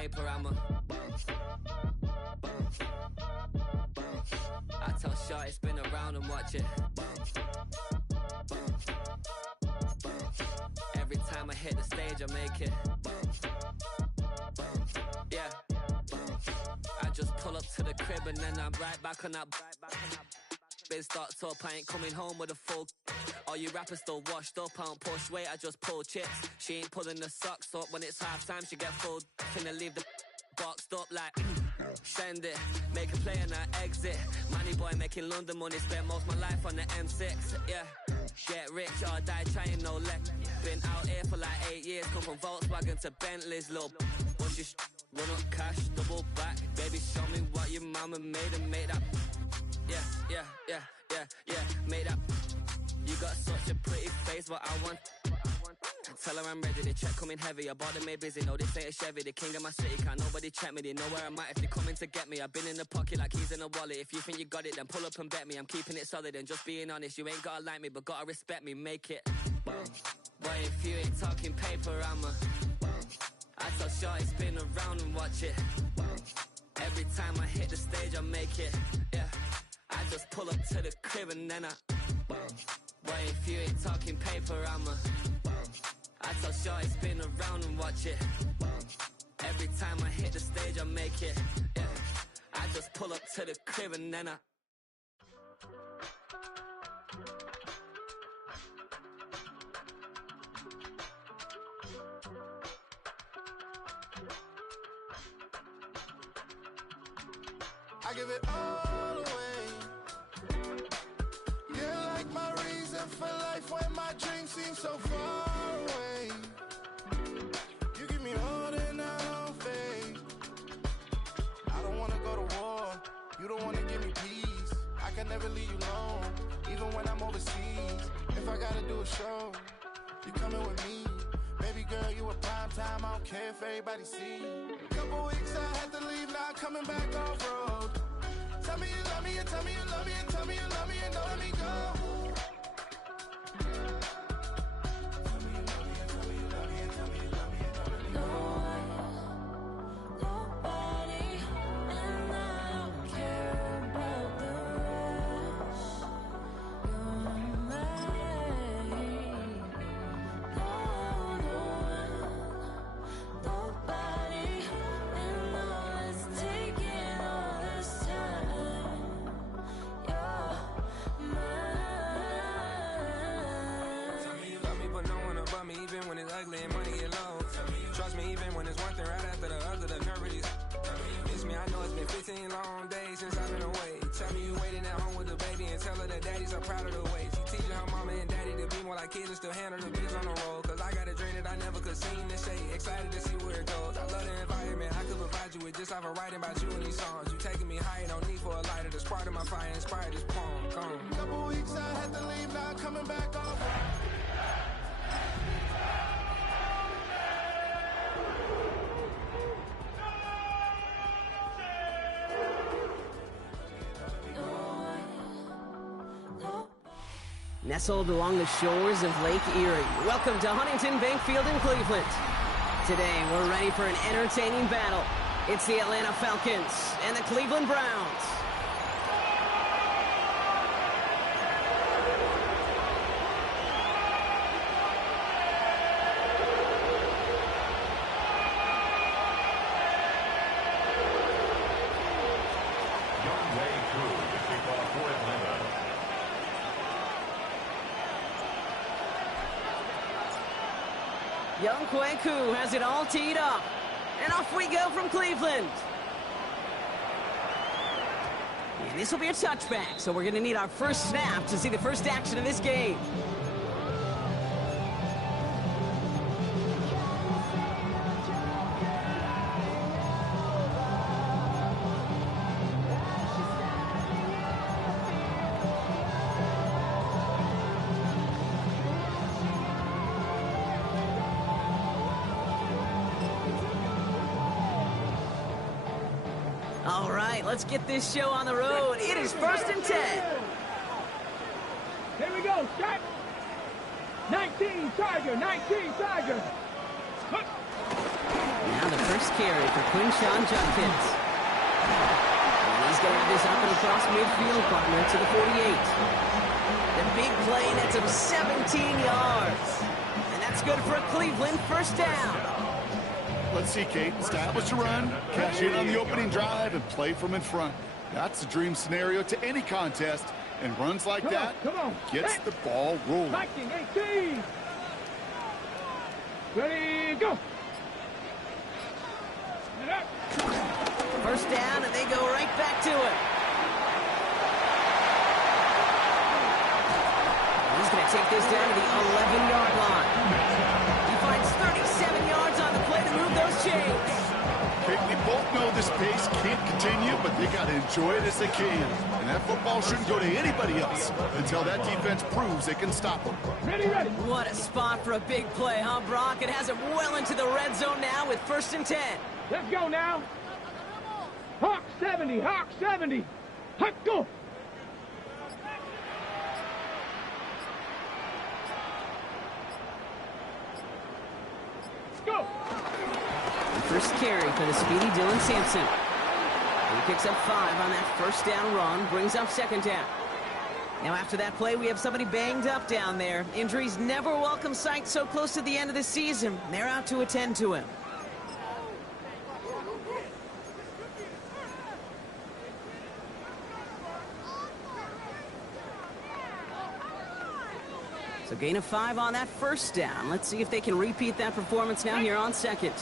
paper, I'm a I tell Shorty spin around and watch it. Every time I hit the stage, I make it. Yeah. I just pull up to the crib and then I'm right back on that. Biz starts up, I ain't coming home with a full. All you rappers still washed up, I don't push weight, I just pull chips. She ain't pulling the socks up when it's half time, she get full. Finna leave the boxed up like send it, make a play and I exit. Money boy making London money, spent most of my life on the M6. Yeah, get rich or die trying, no leg. Been out here for like 8 years, come from Volkswagen to Bentley's, little. What's your run up cash, double back. Baby, show me what your mama made and make that. Yeah, made that. You got such a pretty face, but I want. Tell her I'm ready, the check coming heavy. I bought them made busy, no this ain't a Chevy. The king of my city, can't nobody check me. They know where I'm at if they coming to get me. I've been in the pocket like keys in a wallet. If you think you got it, then pull up and bet me. I'm keeping it solid and just being honest. You ain't gotta like me, but gotta respect me, make it. But if you ain't talking paper, I'm a. I tell Shorty spin around and watch it. Every time I hit the stage, I make it. Yeah, I just pull up to the crib and then I. But if you ain't talking paper, I'm a. I tell Shorty spin around and watch it. Every time I hit the stage, I make it. Yeah, I just pull up to the crib and then I. I give it all away. You're like my reason for life when my dreams seem so far away. You give me all that I don't fade. I don't wanna go to war. You don't wanna give me peace. I can never leave you alone, even when I'm overseas. If I gotta do a show, you coming with me. Baby girl, you a prime time. I don't care if everybody see. Couple weeks I had to leave, now coming back off road. Tell me you love me and tell me you love me and tell me you love me and don't let me go. Tell me you love me and tell me you love me and tell me you love me and don't let me go. Nobody, and I don't care about the rest. You're mine. Nobody, and all it's taking all this time. You're mine. Tell me you love me, but no one above me, even when it's ugly and money get low. Trust me, even when it's one thing right after the other, the nerve is. Miss me, I know it's been 15 long days since I've been away. Tell me you waiting at home with the baby and tell her that daddy's so proud of the way. She teaching her mama and daddy to be more like kids and still handle the biz on the road. Cause I got a dream that I never could see in the shade. Excited to see where it goes. I love the environment. I could provide you with just off of writing about you in these songs. You taking me higher, no need for a lighter. The spark of my fire inspired this poem. Come. Couple weeks I had to leave, now coming back off. Nestled along the shores of Lake Erie. Welcome to Huntington Bank Field in Cleveland. Today, we're ready for an entertaining battle. It's the Atlanta Falcons and the Cleveland Browns. Young Kwaku has it all teed up. And off we go from Cleveland. And this will be a touchback, so we're going to need our first snap to see the first action of this game. All right, let's get this show on the road. It is 1st and 10. Here we go, start. 19 Tiger, 19 Tiger. Now the first carry for Quinshawn Judkins. And he's going to have this up and across midfield, partner, to the 48. The big play nets him 17 yards. And that's good for a Cleveland first down. Let's see, Kate. Establish a run, cash in on the opening drive, and play from in front. That's the dream scenario to any contest. And runs like that gets the ball rolling. 19, 18. Ready, go. First down, and they go right back to it. He's going to take this down to the 11-yard line. He finds 37 yards on the play to move those chains. We both know this pace can't continue, but they got to enjoy it as they can. And that football shouldn't go to anybody else until that defense proves they can stop them. Ready, ready. What a spot for a big play, huh, Brock? It has him well into the red zone now with 1st and 10. Let's go now. Hawk 70, Hawk 70. Hawk, go. Go. First carry for the speedy Dylan Sampson. He picks up 5 on that first down run, brings up 2nd down. Now after that play, we have somebody banged up down there. Injuries never a welcome sight so close to the end of the season. They're out to attend to him. So gain of 5 on that first down. Let's see if they can repeat that performance now here on 2nd.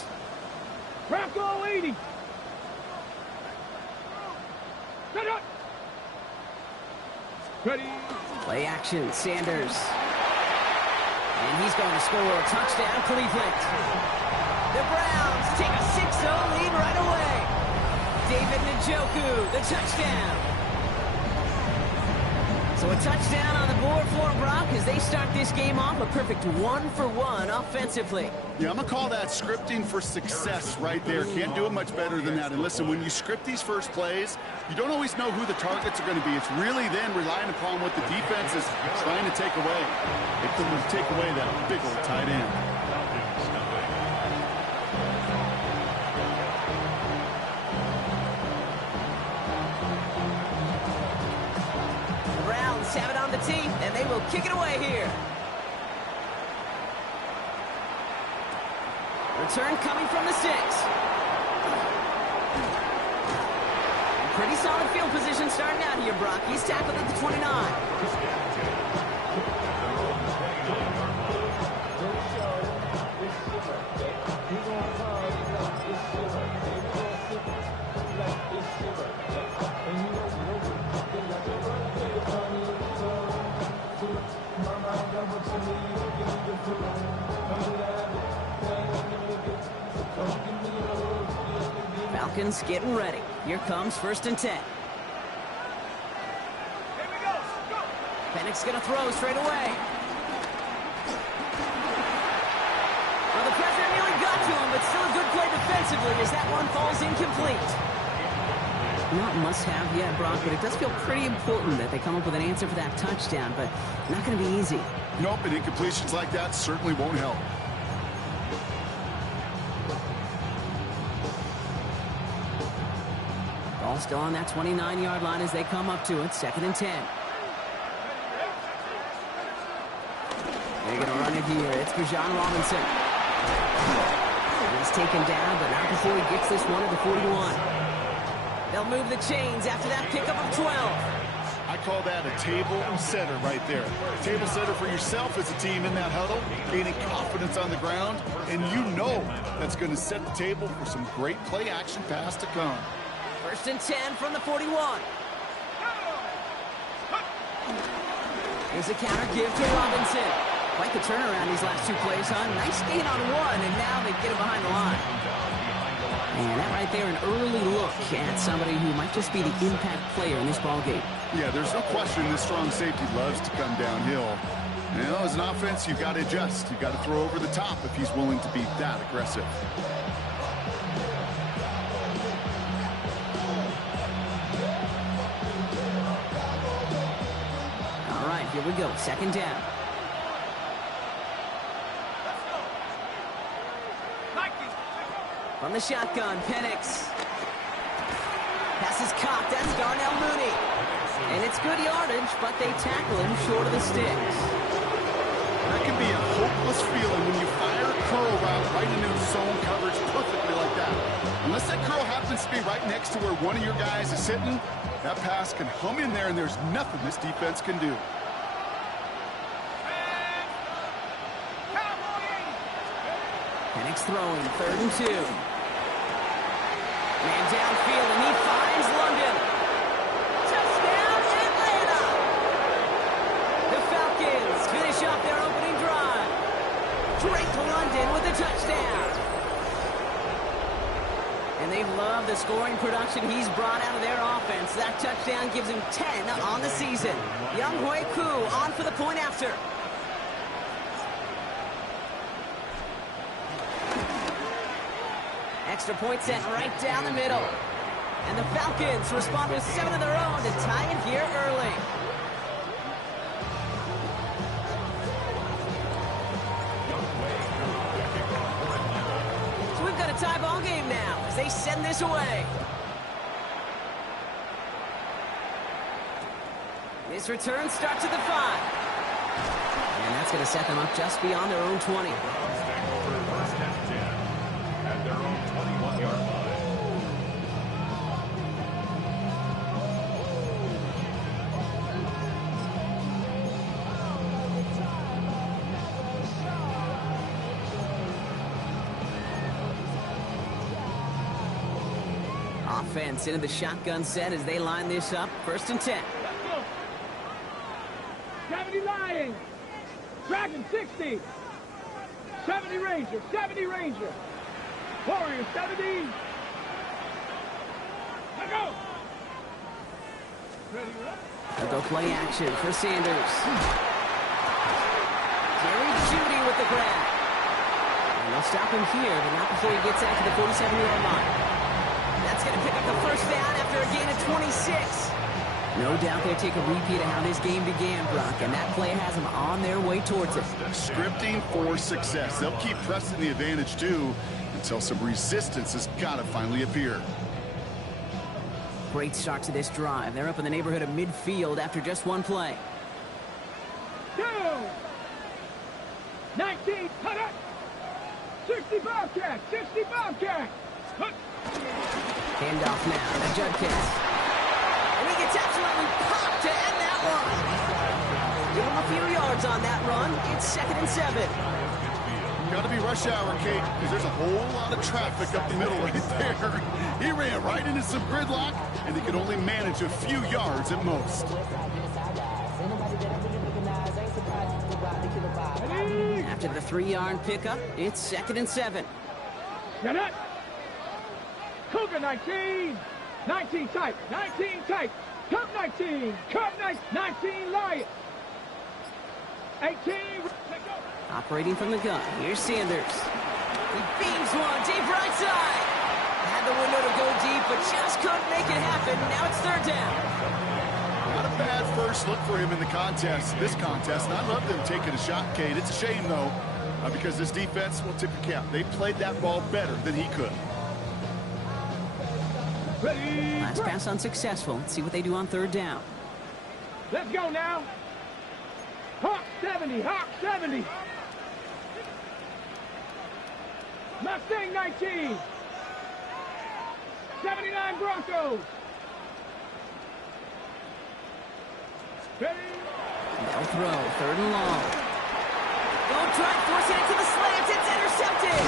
Bronco 80. Set up. Ready. Play action, Sanders. And he's going to score a touchdown, Cleveland. The Browns take a 6-0 lead right away. David Njoku, the touchdown. So a touchdown on the board for Brock as they start this game off a perfect 1-for-1 offensively. Yeah, I'm going to call that scripting for success right there. Can't do it much better than that. And listen, when you script these first plays, you don't always know who the targets are going to be. It's really then relying upon what the defense is trying to take away. They couldn't take away that big old tight end. Have it on the tee, and they will kick it away here. Return coming from the 6. Pretty solid field position starting out here, Brock. He's tackled at the 29. Falcons getting ready. Here comes 1st and 10. Pennick's going to throw straight away. Well, the pressure nearly got to him, but still a good play defensively as that one falls incomplete. Not must-have yet, Brock, but it does feel pretty important that they come up with an answer for that touchdown, but not going to be easy. Nope, and incompletions like that certainly won't help. Ball still on that 29-yard line as they come up to it. 2nd and 10. They're going to run it here. It's Bijan Robinson. He's taken down, but not before he gets this one at the 41. They'll move the chains after that pickup of 12. I call that a table setter right there. Table setter for yourself as a team in that huddle, gaining confidence on the ground, and you know that's going to set the table for some great play action pass to come. 1st and 10 from the 41. Here's a counter give to Robinson. Quite the turnaround these last 2 plays, huh? Nice gain on 1, and now they get him behind the line. And that right there, an early look at somebody who might just be the impact player in this ballgame. Yeah, there's no question this strong safety loves to come downhill. You know, as an offense, you've got to adjust. You've got to throw over the top if he's willing to be that aggressive. All right, here we go. 2nd down. From the shotgun, Penix. Pass is caught. That's Darnell Mooney. And it's good yardage, but they tackle him short of the sticks. That can be a hopeless feeling when you fire a curl route right into zone coverage perfectly like that. Unless that curl happens to be right next to where one of your guys is sitting, that pass can hum in there, and there's nothing this defense can do. Penix throwing, 3rd and 2. Man downfield, and he finds London. Touchdown, Atlanta! The Falcons finish off their opening drive. Drake London with a touchdown. And they love the scoring production he's brought out of their offense. That touchdown gives him 10 on the season. Young Hui Koo on for the point after. Extra point sent right down the middle. And the Falcons respond with 7 of their own to tie it here early. So we've got a tie ball game now as they send this away. This return starts at the 5. And that's going to set them up just beyond their own 20. At their own 21-yard line. Offense into the shotgun set as they line this up. 1st and 10. 70 Lions. Dragon 60. 70 Ranger. 70 Ranger. Warrior 70. Let go. Ready, They'll go play action for Sanders. Jerry Jeudy with the grab. And they'll stop him here, but not before he gets out to the 47-yard line. That's going to pick up the 1st down after a gain of 26. No doubt they'll take a repeat of how this game began, Brock, and that play has them on their way towards it. Scripting for success. They'll keep pressing the advantage, too, until some resistance has got to finally appear. Great start to this drive. They're up in the neighborhood of midfield after just one play. 2. 19. Cut it. 60 Bobcat. 60 Bobcat. Handoff now to Judkins. And he gets absolutely popped to end that one. Give him a few yards on that run. It's 2nd and 7. Got to be rush hour, Kate, because there's a whole lot of traffic up the middle right there. He ran right into some gridlock, and he could only manage a few yards at most. After the 3-yard pickup, it's 2nd and 7. Get it. Cougar 19. 19 tight. 19 tight. Cup 19. Cup 19 Lions. 18. Let go. Operating from the gun, here's Sanders. He beams one, deep right side. Had the window to go deep, but just couldn't make it happen. Now it's 3rd down. Not a bad first look for him in the contest, this contest. And I love them taking a shot, Kate. It's a shame, though, because this defense will tip your cap. They played that ball better than he could. Ready. Last pass unsuccessful. Let's see what they do on 3rd down. Let's go now. Hawk 70. Hawk 70. Mustang 19. 79 Broncos. Ready. They'll throw, 3rd and long. Don't try forcing it to the slants. It's intercepted.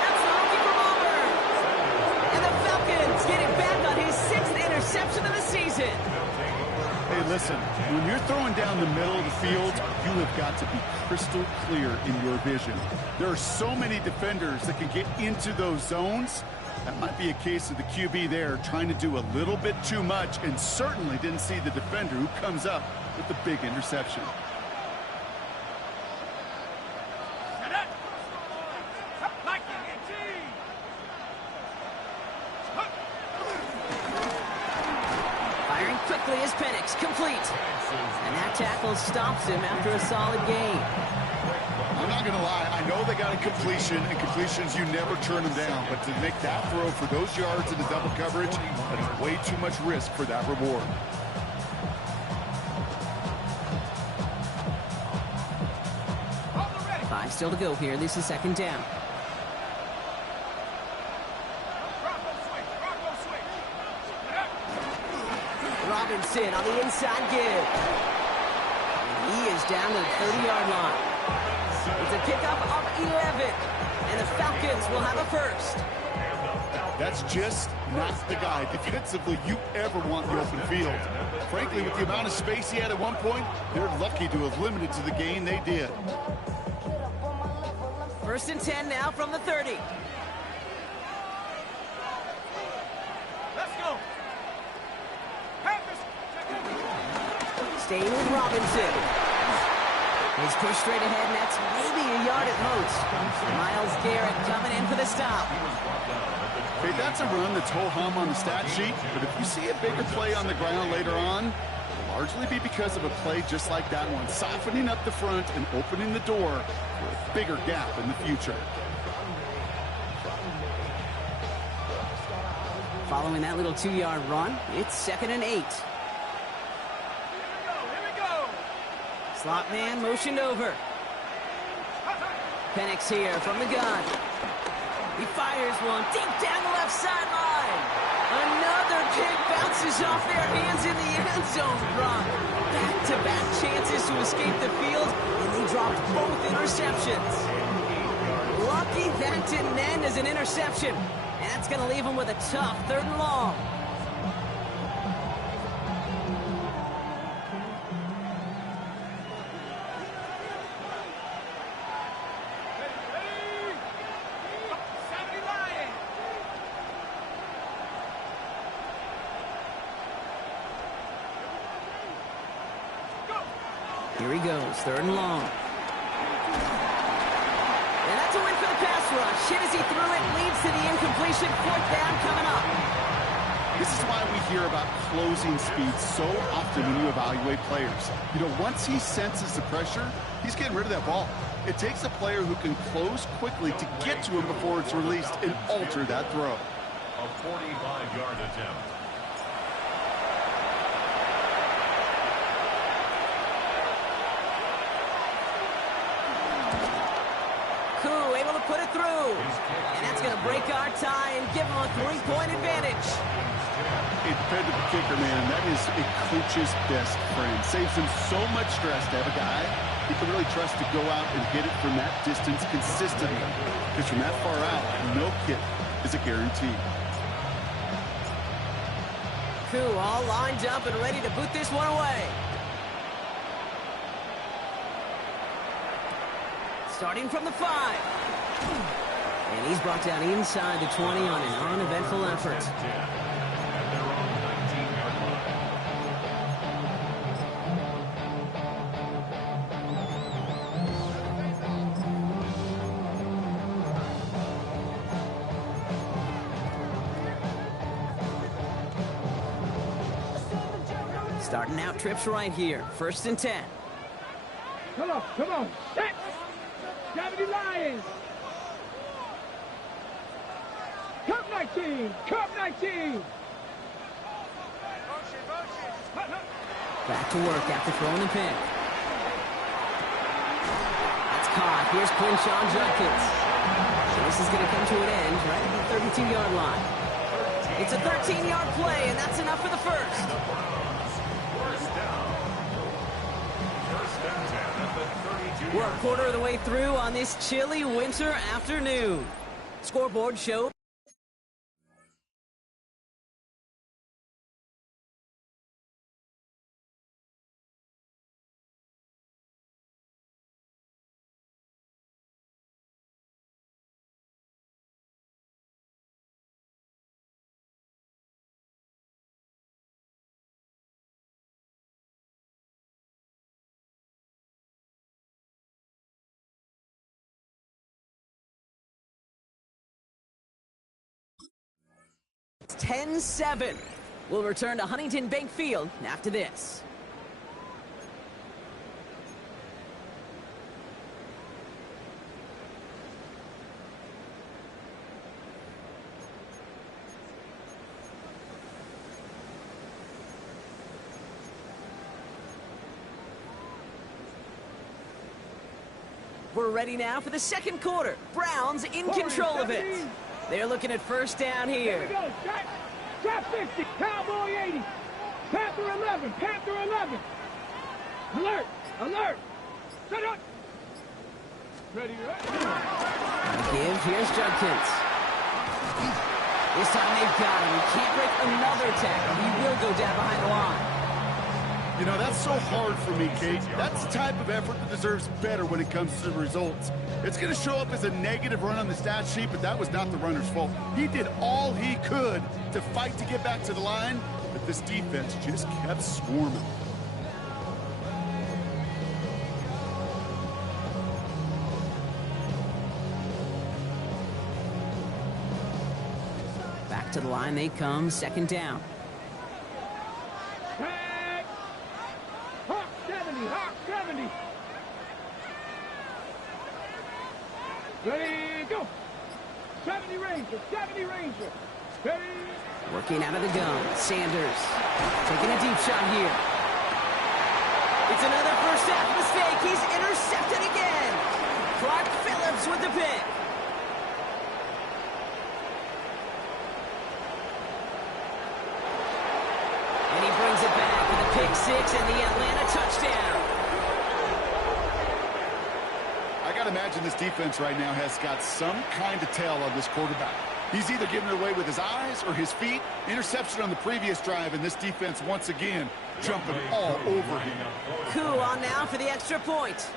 That's the rookie from Auburn. And the Falcons get it back on his 6th interception of the season. Hey, listen, when you're throwing down the middle of the field, you have got to be crystal clear in your vision. There are so many defenders that can get into those zones. That might be a case of the QB there trying to do a little bit too much and certainly didn't see the defender who comes up with the big interception. Firing quickly is Penix, complete. And that tackle stops him after a solid gain. I'm not going to lie. I know they got a completion, and completions, you never turn them down. But to make that throw for those yards in the double coverage, that is way too much risk for that reward. Five still to go here. This is second down. Robinson on the inside give. And he is down to the 30-yard line. It's a kickoff of 11, and the Falcons will have a first. That's just not the guy defensively you ever want the open field. Frankly, with the amount of space he had at one point, they're lucky to have limited to the gain they did. First and 10 now from the 30. Staying with Robinson. He's pushed straight ahead, and that's maybe a yard at most. Myles Garrett coming in for the stop. Okay, that's a run that's ho-hum on the stat sheet, but if you see a bigger play on the ground later on, it'll largely be because of a play just like that one, softening up the front and opening the door for a bigger gap in the future. Following that little 2-yard run, it's 2nd and 8. Slot man motioned over. Penix here from the gun. He fires one deep down the left sideline. Another kick bounces off their hands in the end zone run. Back-to-back chances to escape the field, and they dropped both interceptions. Lucky that didn't end as an interception. And that's going to leave them with a tough 3rd and long. Here he goes, 3rd and long. And that's a win for the pass rush. Hit as he threw it, leads to the incompletion. 4th down coming up. This is why we hear about closing speed so often when you evaluate players. You know, once he senses the pressure, he's getting rid of that ball. It takes a player who can close quickly to get to him before it's released and alter that throw. A 45-yard attempt. Able to put it through. And that's going to break our tie and give them a 3-point advantage. A dependable kicker, man. That is a coach's best friend. Saves him so much stress to have a guy he can really trust to go out and hit it from that distance consistently. Because from that far out, no kick is a guarantee. Koo all lined up and ready to boot this one away. Starting from the 5. And he's brought down inside the 20 on an uneventful effort. Starting out trips right here. 1st and 10. Come on, set! 70 Lions! Cup 19! Back to work after throwing the pin. That's caught. Here's Quinshon Judkins. And this is going to come to an end right at the 32-yard line. It's a 13-yard play, and that's enough for the first. We're a quarter of the way through on this chilly winter afternoon. Scoreboard show. It's 10-7. We'll return to Huntington Bank Field after this. We're ready now for the second quarter. Browns in control of it. They're looking at first down Here here. we go. Trap 60. Cowboy 80. Panther 11. Panther 11. Alert. Alert. Shut up. Ready. Give. Here's Judkins. This time they've got him. He can't break another tackle. He will go down behind the line. You know, that's so hard for me, Kate. That's the type of effort that deserves better when it comes to the results. It's going to show up as a negative run on the stat sheet, but that was not the runner's fault. He did all he could to fight to get back to the line, but this defense just kept swarming. Back to the line they come. Second down. Hawk 70. Hawk 70. Ready, go. 70 Ranger. 70 Ranger. Ready. Working out of the gun. Sanders taking a deep shot here. It's another first half mistake. He's intercepted again. Clark Phillips with the pick. And he brings it back for the pick six and the Atlanta touchdown. I got to imagine this defense right now has got some kind of tell on this quarterback. He's either giving it away with his eyes or his feet. Interception on the previous drive, and this defense once again jumping all over him. Koo on now for the extra point.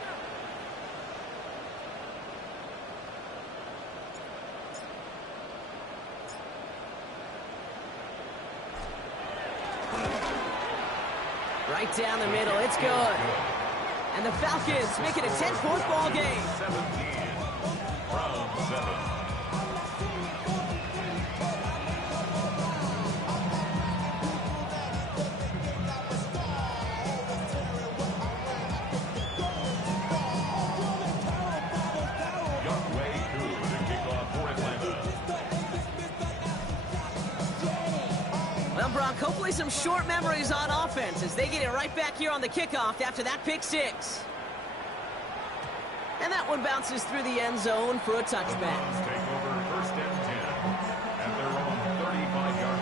Right down the middle, it's good. And the Falcons make it a 10-point ball game. 17 from 7. Well, Brock, hopefully some short memories on offense as they get it right back here on the kickoff after that pick six. And that one bounces through the end zone for a touchback. Browns take over first and 10 at their own 35-yard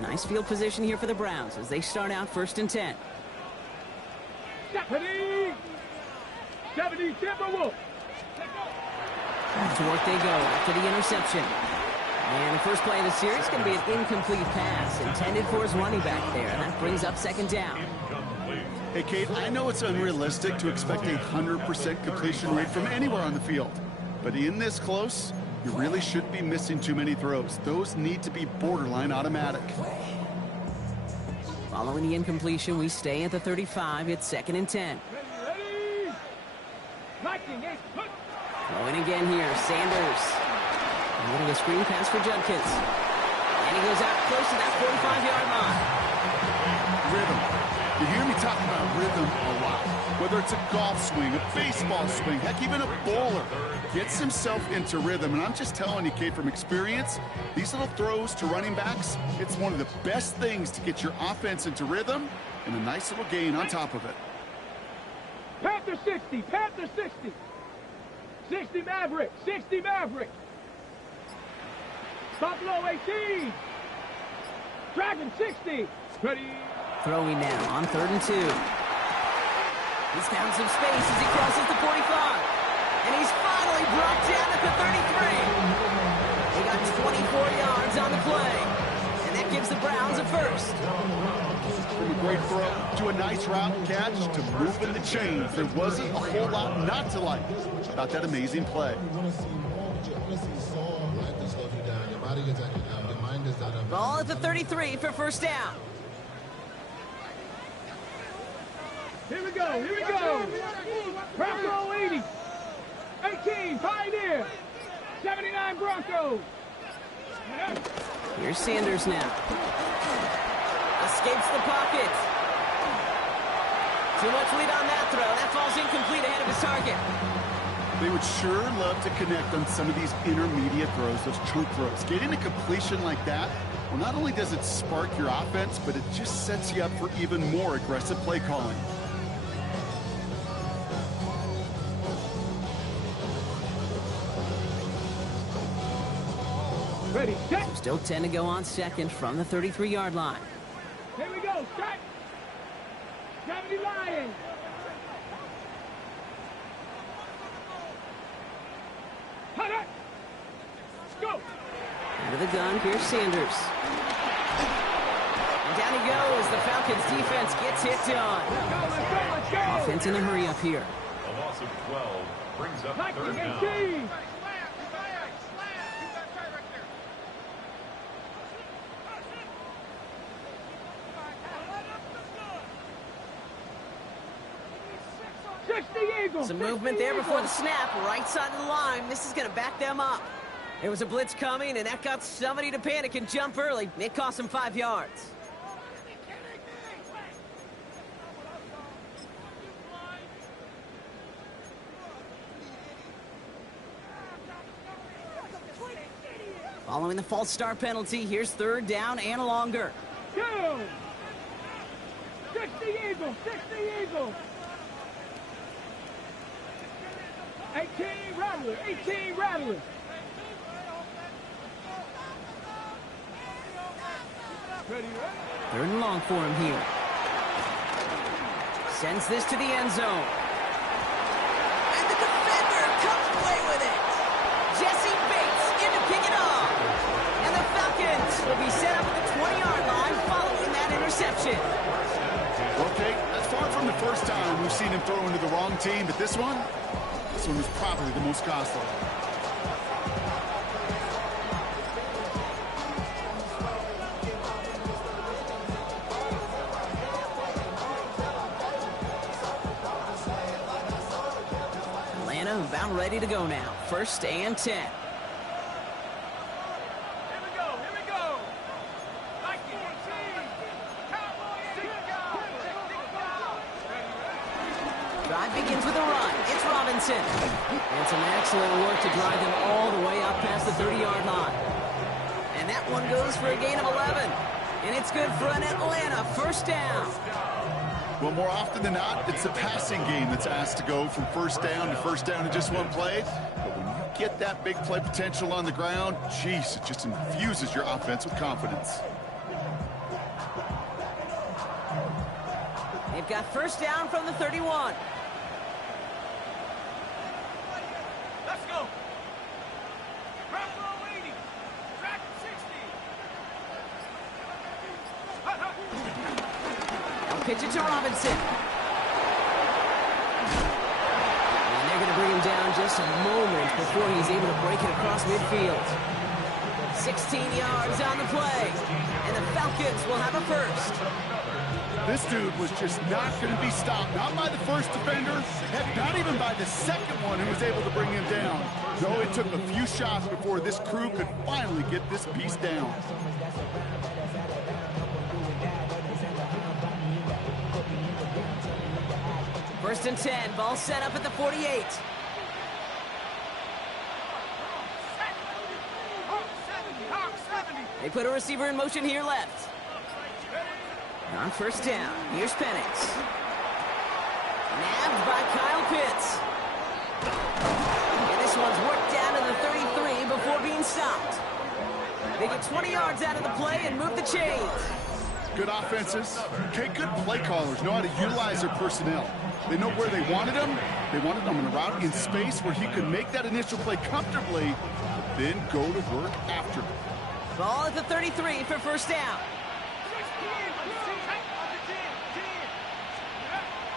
line. Nice field position here for the Browns as they start out first and 10. 70. 70 Timberwolves. To work they go after the interception. And the first play of the series is going to be an incomplete pass intended for his running back there. And that brings up second down. Hey, Kate, I know it's unrealistic to expect a 100% completion rate from anywhere on the field. But in this close, you really shouldn't be missing too many throws. Those need to be borderline automatic. Following the incompletion, we stay at the 35. It's second and 10. Ready. Lightning is put. Throwing again here, Sanders. And getting a screen pass for Judkins. And he goes out close to that 45-yard line. Rhythm. You hear me talk about rhythm a lot. Whether it's a golf swing, a baseball swing, heck, even a bowler gets himself into rhythm. And I'm just telling you, Kate, from experience, these little throws to running backs, it's one of the best things to get your offense into rhythm and a nice little gain on top of it. Panther 60. Panther 60. 60 Maverick. 60 Maverick. Buffalo 18. Dragon 60. Ready. Throwing now on third and 2. He's found some space as he crosses the 45. And he's finally brought down at the 33. They got 24 yards on the play. And that gives the Browns a first. From a great throw to a nice route and catch to moving the chains, there wasn't a whole lot not to like about that amazing play. Ball at the 33 for first down. Here we go. Here we go. Bronco 80. 18 Pioneer. 79 Broncos. Here's Sanders now. Escapes the pocket. Too much lead on that throw. That falls incomplete ahead of his target. They would sure love to connect on some of these intermediate throws, those chunk throws. Getting a completion like that, well, not only does it spark your offense, but it just sets you up for even more aggressive play calling. Ready, set. Still 10 to go on second from the 33-yard line. Here we go, set. 70 Lions. Cut it. Let's go. Out of the gun, here's Sanders. And down he goes. The Falcons defense gets hit on. Let's go. Offense in a hurry up here. A loss of 12 brings up Like third down. 18. Some movement there before the snap, right side of the line. This is going to back them up. There was a blitz coming, and that got somebody to panic and jump early. It cost them 5 yards. Following the false start penalty, here's third down and longer. Go. 60 Eagles, 60 Eagles. 18 Rattlers, 18 Rattlers. Ready, ready? Third and long for him here. Sends this to the end zone. And the defender comes away with it. Jesse Bates in to pick it off. And the Falcons will be set up at the 20-yard line following that interception. Okay, that's far from the first time we've seen him throw into the wrong team, but this one was probably the most costly. Atlanta about ready to go now. First and 10. Here we go, here we go. Like 18. Drive begins with a run. It's Robinson. And some excellent work to drive them all the way up past the 30-yard line. And that one goes for a gain of 11. And it's good for an Atlanta first down. Well, more often than not, it's the passing game that's asked to go from first down in just one play. But when you get that big play potential on the ground, geez, it just infuses your offense with confidence. They've got first down from the 31. Let's go. Bravo 80. Track 60. They'll pitch it to Robinson. And they're going to bring him down just a moment before he's able to break it across midfield. 16 yards on the play. And the Falcons will have a first. This dude was just not going to be stopped, not by the first defender, heck, not even by the second one who was able to bring him down. No, it took a few shots before this crew could finally get this piece down. First and 10, ball set up at the 48. They put a receiver in motion here left. On first down, here's Penix. Nabbed by Kyle Pitts. And this one's worked down to the 33 before being stopped. They get 20 yards out of the play and move the chains. Good offenses, okay, good play callers know how to utilize their personnel. They know where they wanted him. They wanted him in a route in space where he could make that initial play comfortably, but then go to work after. Ball at the 33 for first down.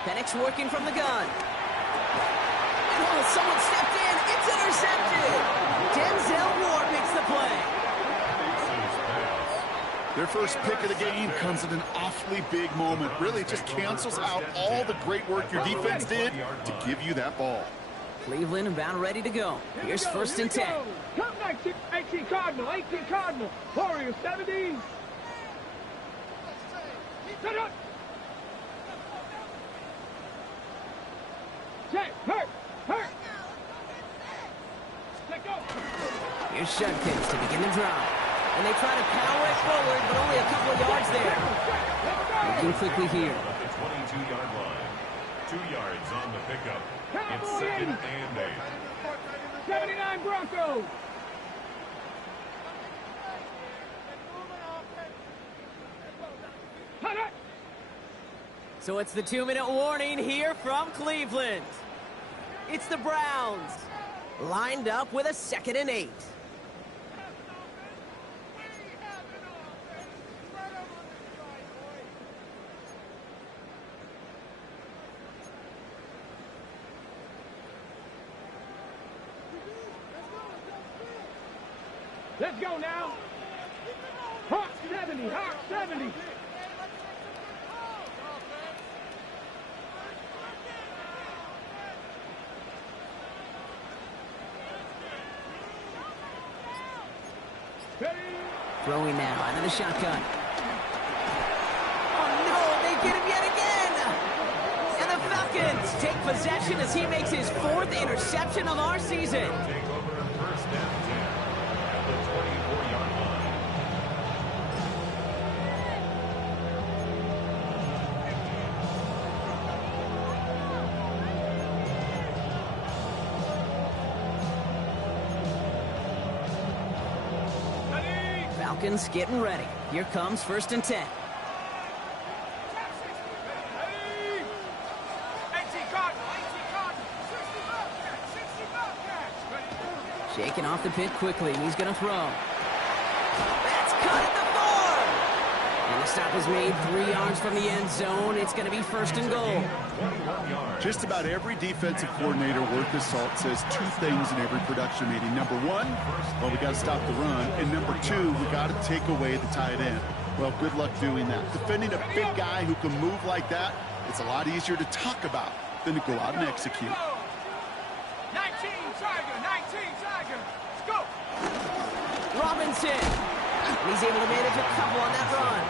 Penix working from the gun. And someone stepped in. It's intercepted. Denzel Ward makes the play. Their first pick of the game comes at an awfully big moment. Really, it just cancels out all the great work your defense did to give you that ball. Cleveland about ready to go. Here's first and 10. Come back, 18 Cardinal, 18 Cardinal. Warriors, 70. Set up. Check, hurt. Here's Shudkins to begin the drive. And they try to power it forward, but only a couple of yards there. Looking quickly here. At the 22-yard line. 2 yards on the pickup. It's 2nd and 8. 79 Broncos. So it's the 2-minute warning here from Cleveland. It's the Browns, lined up with a 2nd and 8. Let's go now. Hawk 70, Hawk 70. Throwing now out of the shotgun. Oh no, they get him yet again! And the Falcons take possession as he makes his 4th interception of our season. Take over 1st and 10 at the 24-yard line. Falcons getting ready. Here comes 1st and 10. Shaking off the pit quickly. He's going to throw. That's cut at the 4. And the stop is made 3 yards from the end zone. It's going to be 1st and goal. Just about every defensive coordinator worth his salt says 2 things in every production meeting. Number 1, well, we got to stop the run. And number 2, we got to take away the tight end. Well, good luck doing that. Defending a big guy who can move like that, it's a lot easier to talk about than to go out and execute. 19 Tiger, 19 Tiger. Let's go. Robinson. He's able to manage a couple on that run.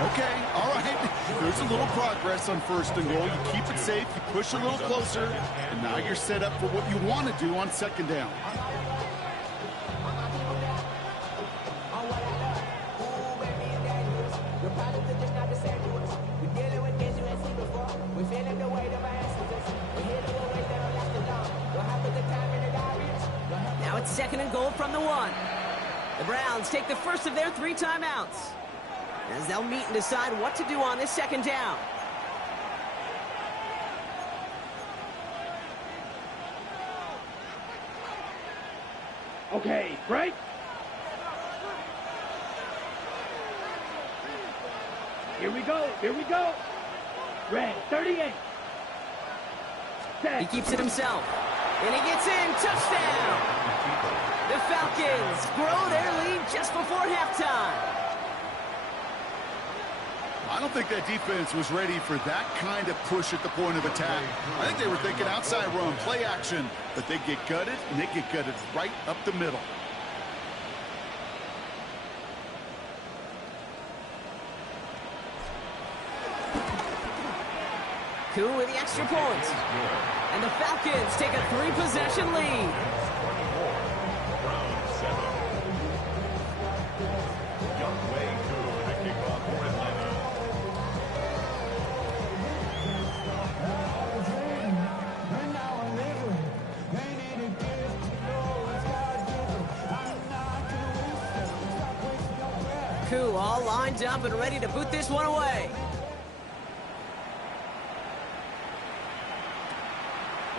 Okay, all right. There's a little progress on 1st and goal. You keep it safe, you push a little closer, and now you're set up for what you want to do on 2nd down. Now it's 2nd and goal from the 1. The Browns take the first of their 3 timeouts, as they'll meet and decide what to do on this 2nd down. Okay, break. Here we go, here we go. Red, 38. He keeps it himself, and he gets in. Touchdown! The Falcons grow their lead just before halftime. I don't think that defense was ready for that kind of push at the point of attack. I think they were thinking outside run, play action, but they get gutted, and they get gutted right up the middle. Koo with the extra point. And the Falcons take a 3-possession lead. Koo all lined up and ready to boot this one away.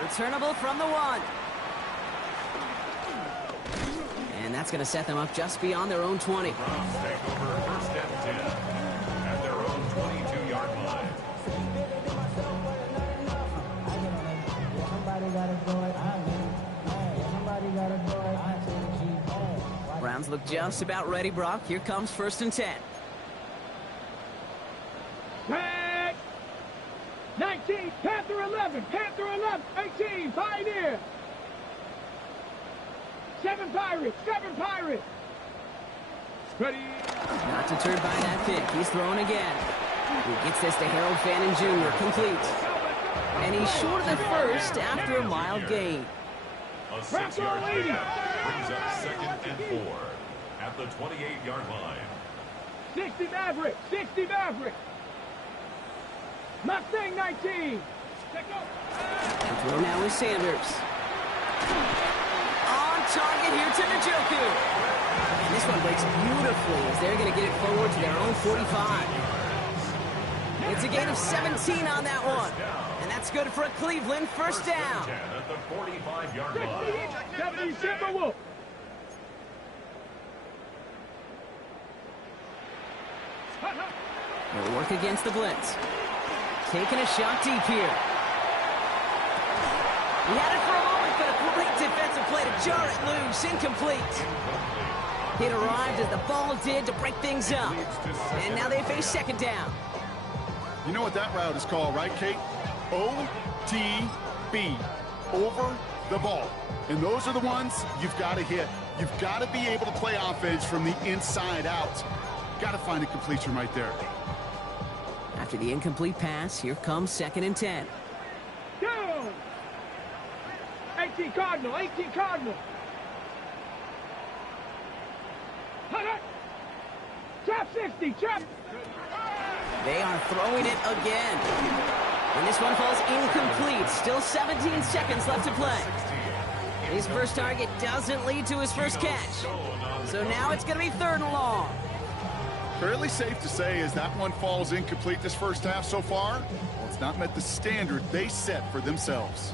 Returnable from the 1. And that's going to set them up just beyond their own 20. Browns take over 1st and 10 at their own 22-yard line. Browns look just about ready, Brock. Here comes 1st and 10. Tag. 19, Panther 11, Panther 11, 18, Pioneer. 7 Pirates, 7 Pirates. Ready. Not deterred by that pick. He's throwing again. He gets this to Harold Fannin Jr. complete. And he's short of the first after a mild gain. A 6-yard pickup. Brings up 2nd and 4 at the 28-yard line. 60 Maverick. 60 Maverick. Mustang 19. Check go. The throw now is Sanders. On target here to Njoku. And this one breaks beautifully as they're going to get it forward to their own 45. It's a gain of 17 on that one. And that's good for a Cleveland first down. 10 at the 45-yard line. 70 Timberwolf. They'll work against the blitz. Taking a shot deep here. He had it for a moment, but a great defensive play to jar it loose. Incomplete. It arrived as the ball did to break things up. And now they face second down. You know what that route is called, right, Kate? OTB. Over the ball. And those are the ones you've got to hit. You've got to be able to play offense from the inside out. Got to find a completion right there. After the incomplete pass, here comes 2nd and 10. Go! 18 Cardinal. 18 Cardinal. Trap 60. Trap. They are throwing it again. And this one falls incomplete. Still 17 seconds left to play. His first target doesn't lead to his first catch. So now it's going to be 3rd and long. Fairly safe to say as that one falls incomplete this first half so far, well, it's not met the standard they set for themselves.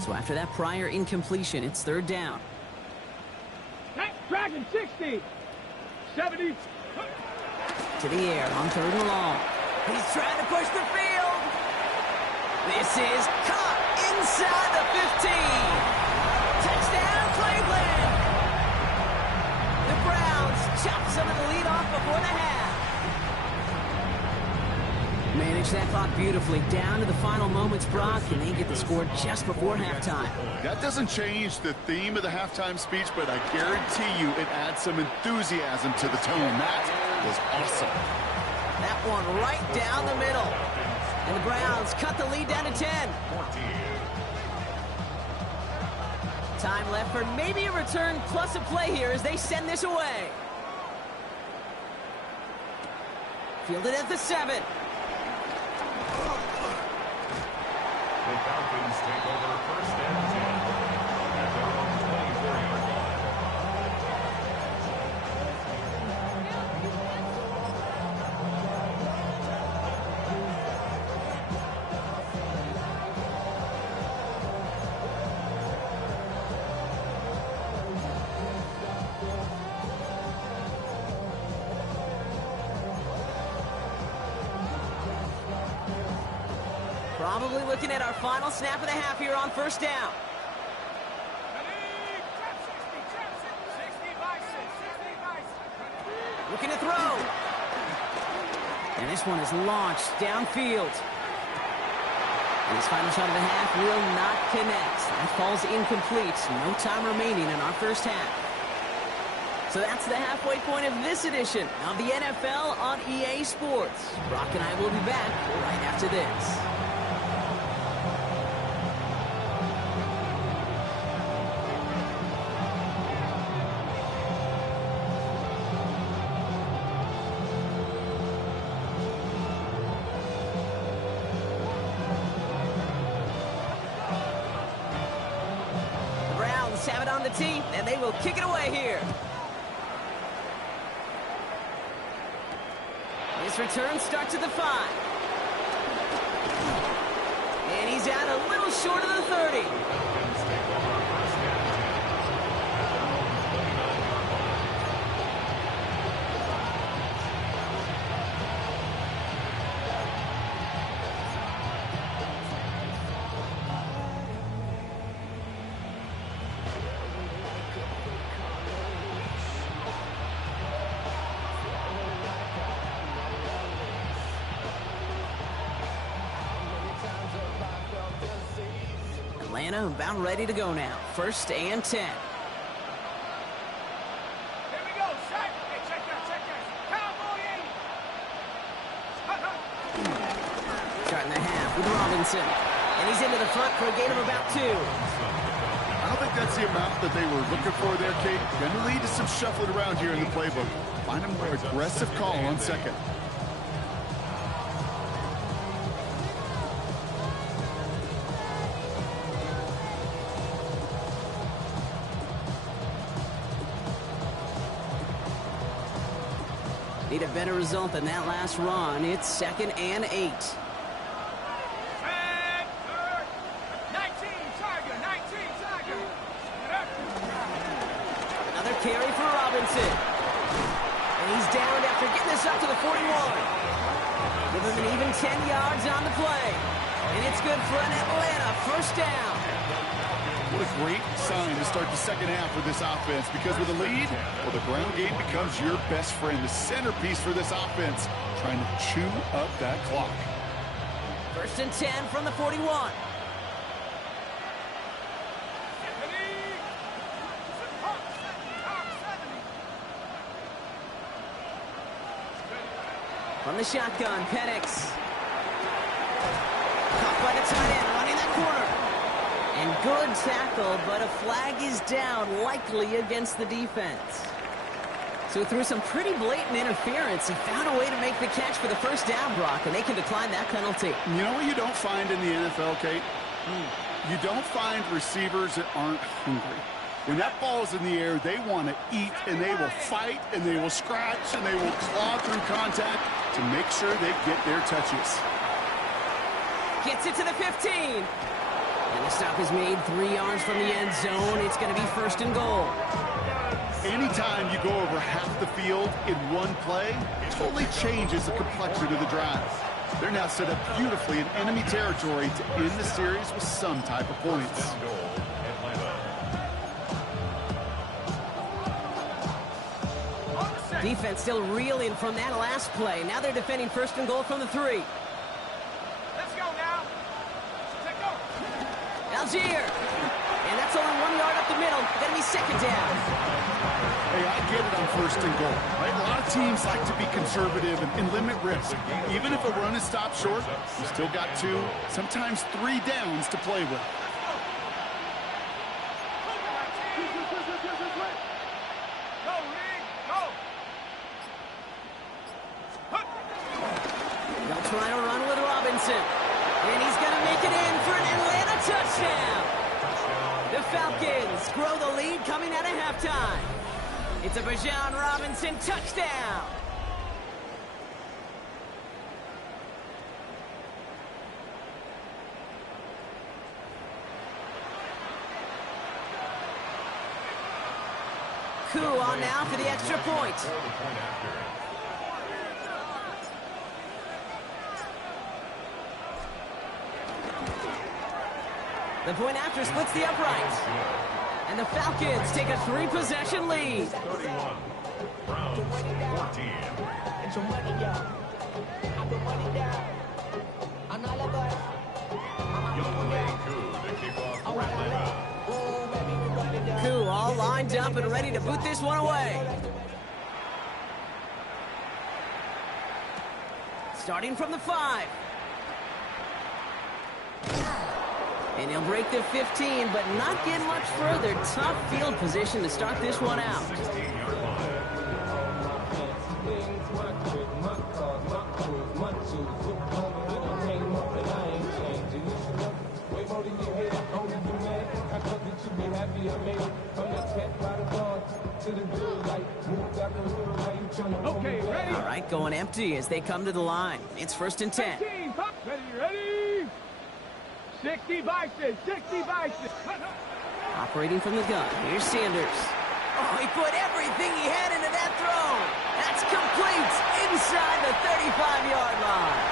So after that prior incompletion, it's 3rd down. Dragon 60. 70. To the air on 3rd and long. He's trying to push the field. This is caught inside the 15. Touchdown, Cleveland! The Browns chop some of the lead off before the half. Manage that clock beautifully down to the final moments, Brock, and they get the score just before halftime. That doesn't change the theme of the halftime speech, but I guarantee you it adds some enthusiasm to the tone. That was awesome. That one right down the middle. And the Browns cut the lead down to 10. 14. Time left for maybe a return plus a play here as they send this away. Fielded at the 7. The Falcons take over 1st and 10 at their own 24-yard line. Probably looking at our final snap of the half here on 1st down. Looking to throw. And this one is launched downfield. And his final shot of the half will not connect. That falls incomplete. No time remaining in our first half. So that's the halfway point of this edition of the NFL on EA Sports. Brock and I will be back right after this. Have it on the tee, and they will kick it away here. This return starts at the 5. And he's out a little short of the 30. Atlanta about ready to go now. 1st and 10. Here we go, Shaq. Hey, check that. Cowboy 80. Starting the half with Robinson. Robinson. And he's into the front for a gain of about 2. I don't think that's the amount that they were looking for there, Kate. Going to lead to some shuffling around here in the playbook. Find a more aggressive call on second. Need a better result than that last run. It's 2nd and 8. Another carry for Robinson. And he's downed after getting this up to the 41. Give him an even 10 yards on the play. And it's good for an Atlanta first down. What a great sign to start the second half with this offense, because with a lead, well, the ground game becomes your best friend, the centerpiece for this offense, trying to chew up that clock. 1st and 10 from the 41. From the shotgun, Penix. Caught by the tight end, running that corner. And good tackle, but a flag is down, likely against the defense. So through some pretty blatant interference, he found a way to make the catch for the first down, Brock, and they can decline that penalty. You know what you don't find in the NFL, Kate? You don't find receivers that aren't hungry. When that ball's in the air, they want to eat, and they will fight, and they will scratch, and they will claw through contact to make sure they get their touches. Gets it to the 15. And the stop is made 3 yards from the end zone. It's going to be 1st and goal. Anytime you go over half the field in one play, it totally changes the complexion of the drive. They're now set up beautifully in enemy territory to end the series with some type of points. Defense still reeling from that last play. Now they're defending 1st and goal from the 3. Let's go now. Take go. Algier. And that's only 1 yard up the middle. Going to be 2nd down. Hey, I get it on 1st and goal. Right? A lot of teams like to be conservative and limit risk. Even if a run is stopped short, you still got 2, sometimes 3 downs to play with. They'll try to run with Robinson. And he's going to make it in for an Atlanta touchdown. The Falcons grow the lead coming out of halftime. It's a Bijan Robinson touchdown. Koo on now for the extra point. The point after splits the uprights. And the Falcons take a 3-possession lead. 31, round 14. Koo all lined up and ready to boot this one away. Starting from the 5. And he'll break the 15, but not get much further. Tough field position to start this one out. 16-yard line. Okay, ready? All right, going empty as they come to the line. It's 1st and 10. 15, ready? 60 bison, 60 bison. Operating from the gun. Here's Sanders. Oh, he put everything he had into that throw. That's complete inside the 35-yard line.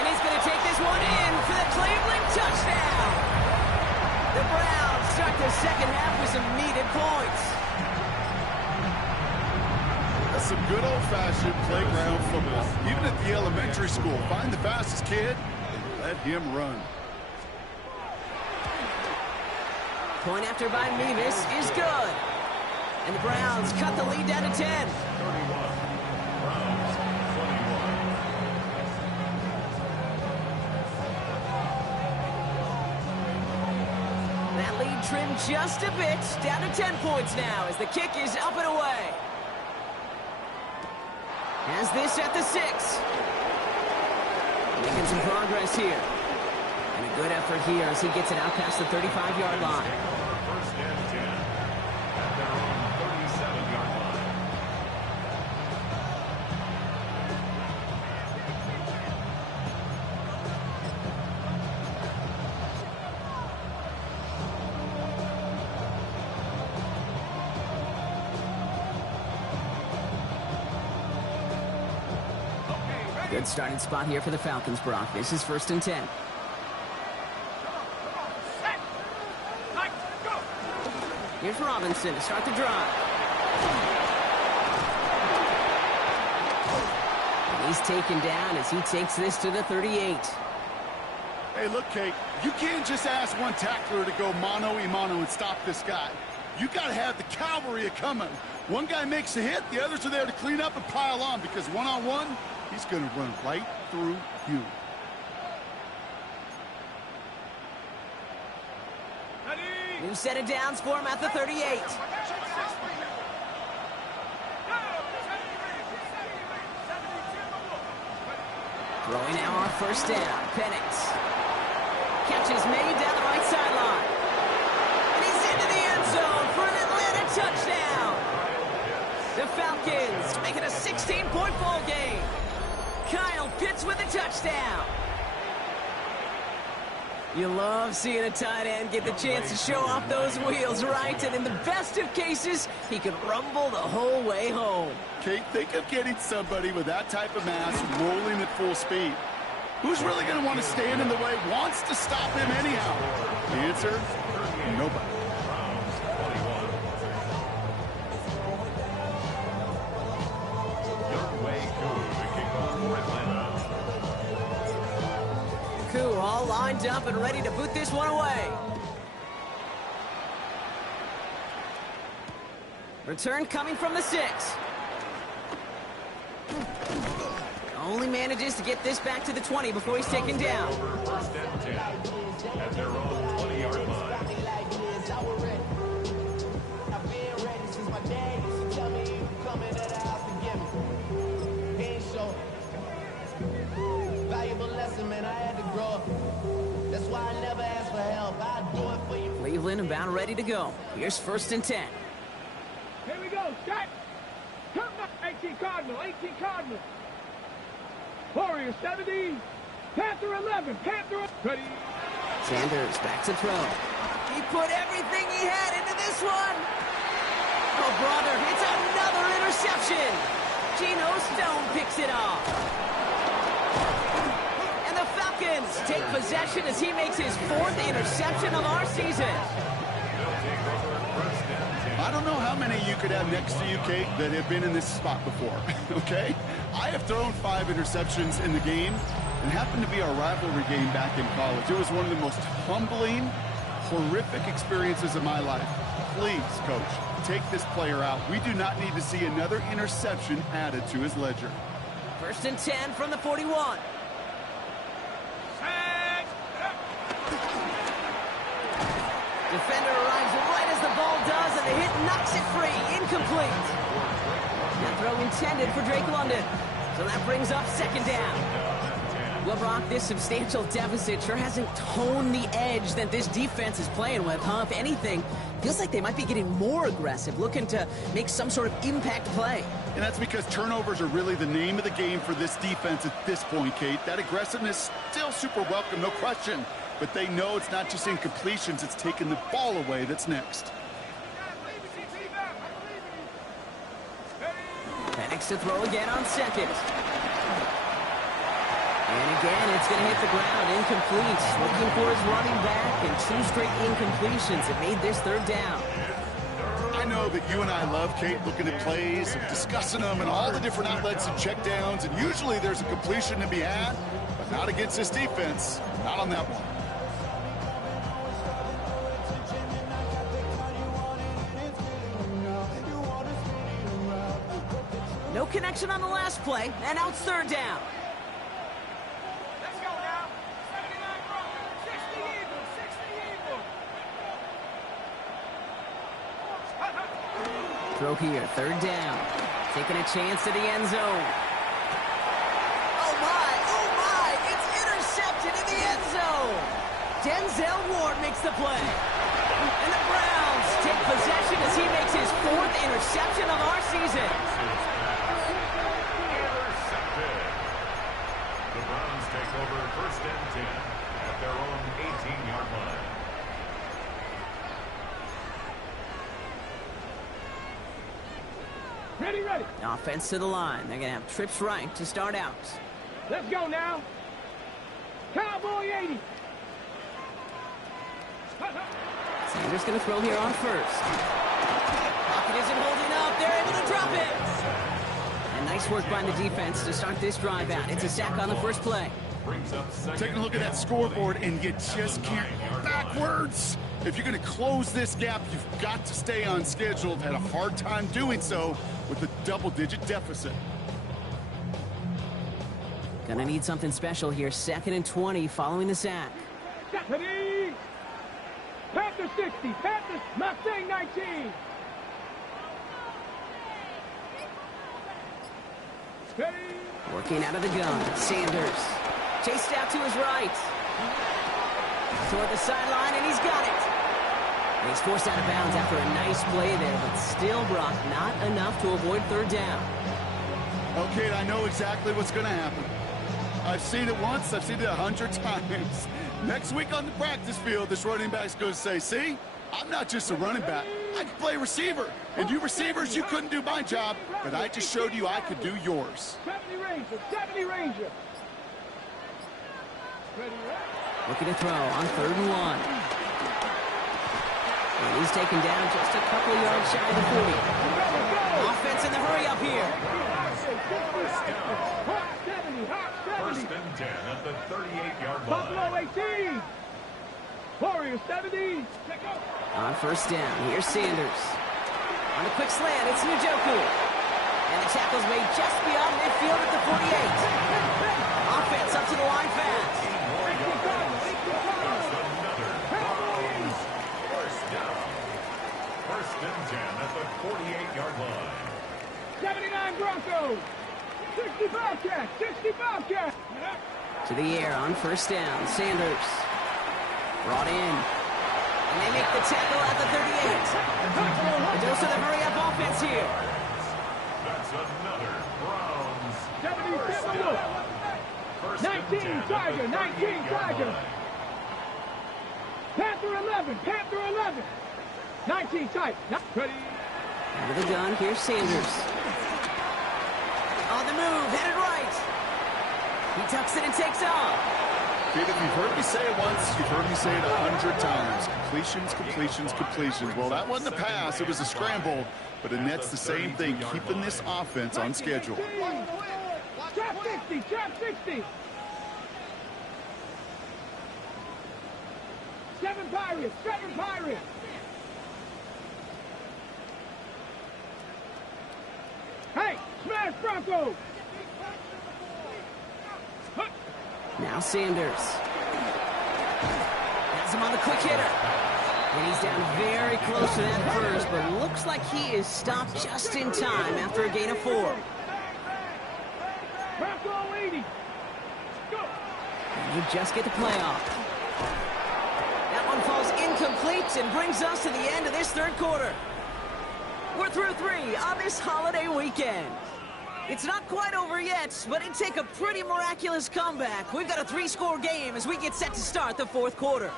And he's going to take this one in for the Cleveland touchdown. The Browns start the second half with some needed points. That's some good old-fashioned playground football. Even at the elementary school, find the fastest kid and let him run. Point after by Mevis is good. And the Browns cut the lead down to 10. 31, round 21. That lead trimmed just a bit, down to 10 points now as the kick is up and away. Has this at the 6. Making some progress here. And a good effort here as he gets it out past the 35-yard line. First and 10 at their own 37-yard line. Good starting spot here for the Falcons, Brock. This is 1st and 10. Here's Robinson to start the drive. And he's taken down as he takes this to the 38. Hey, look, Kate, you can't just ask one tackler to go mano-a-mano and stop this guy. You got to have the cavalry coming. One guy makes a hit, the others are there to clean up and pile on because one-on-one, he's going to run right through you. New set of downs for him at the 38. Throwing now on 1st down. Penix. Catch is made down the right sideline. And he's into the end zone for an Atlanta touchdown. The Falcons make it a 16-point ball game. Kyle Pitts with a touchdown. You love seeing a tight end get the chance to show off those wheels, right? And in the best of cases, he could rumble the whole way home. Kate, think of getting somebody with that type of mass rolling at full speed. Who's really going to want to stand in the way, wants to stop him anyhow? The answer, nobody. All lined up and ready to boot this one away. Return coming from the 6. Only manages to get this back to the 20 before he's taken down. First and 10 at their own 20-yard line. Cleveland about ready to go. Here's 1st and 10. Here we go, set. Come up, 18 Cardinal, 18 Cardinal. Warrior 17, Panther 11, Panther ready. Sanders back to throw. He put everything he had into this one. Oh, brother, it's another interception. Geno Stone picks it off. And the Falcons take possession as he makes his 4th interception of our season. I don't know how many you could have next to you, Kate, that have been in this spot before, okay? I have thrown 5 interceptions in the game, and happened to be our rivalry game back in college. It was one of the most humbling, horrific experiences of my life. Please, Coach, take this player out. We do not need to see another interception added to his ledger. 1st and 10 from the 41. Defender arrives right as the ball does, and the hit knocks it free. Incomplete. That throw intended for Drake London. So that brings up 2nd down. Well, Brock, this substantial deficit sure hasn't toned the edge that this defense is playing with, huh? If anything, feels like they might be getting more aggressive, looking to make some sort of impact play. And that's because turnovers are really the name of the game for this defense at this point, Kate. That aggressiveness still super welcome, no question. But they know it's not just incompletions, it's taking the ball away that's next. Penix to throw again on 2nd. And again, it's going to hit the ground, incomplete. Looking for his running back, and 2 straight incompletions have made this 3rd down. I know that you and I love, Kate, looking at plays and discussing them and all the different outlets and checkdowns, and usually there's a completion to be had, but not against this defense, not on that one. No connection on the last play, and now it's 3rd down. Let's go now. 79 Broncos, 60 Eagles, 60 Eagles. throw here, third down. Taking a chance to the end zone. Oh my, it's intercepted in the end zone. Denzel Ward makes the play. And the Browns take possession as he makes his 4th interception of our season. Intercepted. The Browns take over first and 10 at their own 18-yard line. Ready. Offense to the line. They're going to have trips right to start out. Let's go now. Cowboy 80. Sanders going to throw here on first. Pocket isn't holding up. They're able to drop it. And nice work by the defense to start this drive out. It's a sack on the first play. Taking a look at that scoreboard, and you just can't backwards. If you're going to close this gap, you've got to stay on schedule. Had a hard time doing so with a double-digit deficit. Gonna need something special here. 2nd and 20 following the sack. Stephanie! Panthers 60. Panthers Mustang 19. Steady. Working out of the gun. Sanders. Chased out to his right. Toward the sideline, and he's got it. And he's forced out of bounds after a nice play there, but still, Brock, not enough to avoid third down. Okay, I know exactly what's going to happen. I've seen it once, I've seen it 100 times. Next week on the practice field, this running back's going to say, see, I'm not just a running back. I can play receiver. And you receivers, you couldn't do my job, but I just showed you I could do yours. 70 Ranger. Looking to throw on 3rd and 1. And he's taken down just a couple of yards shy of the 40. Offense in the hurry up here. First and 10 at the 38-yard line. Buffalo 18. Warriors 70. On first down, here's Sanders. On a quick slant, it's Njoku. And the tackle's made just beyond midfield at the 48. Offense up to the line fast. First and 10 at the 48-yard line. 79 Broncos. 60 Bobcats. 60 Bobcats. To the air on first down, Sanders. Brought in. And they make the tackle at the 38. The dose of the hurry-up offense here. That's another Browns. 77 look. 19 Tiger. 19 Tiger. Panther 11. Panther 11. 19 tight. Ready. Out of the gun, here's Sanders. On the move, headed right. He tucks it and takes off. Kid, if you've heard me say it once, you've heard me say it 100 times. Completions. Well, that wasn't a pass, it was a scramble. But Annette's the same thing, keeping this offense on schedule. Trap 60. Trap 60. 7 Pirates. 7 Pirates. Hey, smash Broncos! Now Sanders. Has him on the quick hitter. And he's down very close to that first, but looks like he is stopped just in time after a gain of 4. Bronco 80. Go! And you just get the playoff. That one falls incomplete and brings us to the end of this 3rd quarter. We're through 3 on this holiday weekend. It's not quite over yet, but it'd take a pretty miraculous comeback. We've got a 3-score game as we get set to start the 4th quarter.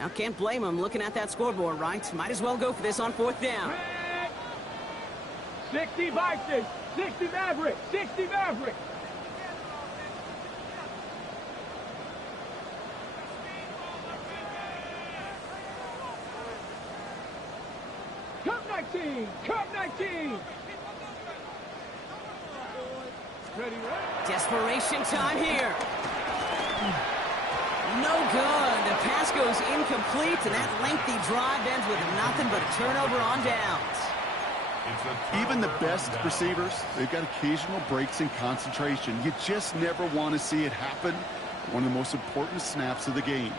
Now, can't blame him looking at that scoreboard, right? Might as well go for this on 4th down. 60 Vikings, 60 Mavericks, 60 Mavericks. Cup 19, Cup 19. Ready, right? Desperation time here. No good. The pass goes incomplete, and that lengthy drive ends with nothing but a turnover on downs. Even the best receivers, they've got occasional breaks in concentration. You just never want to see it happen. One of the most important snaps of the game.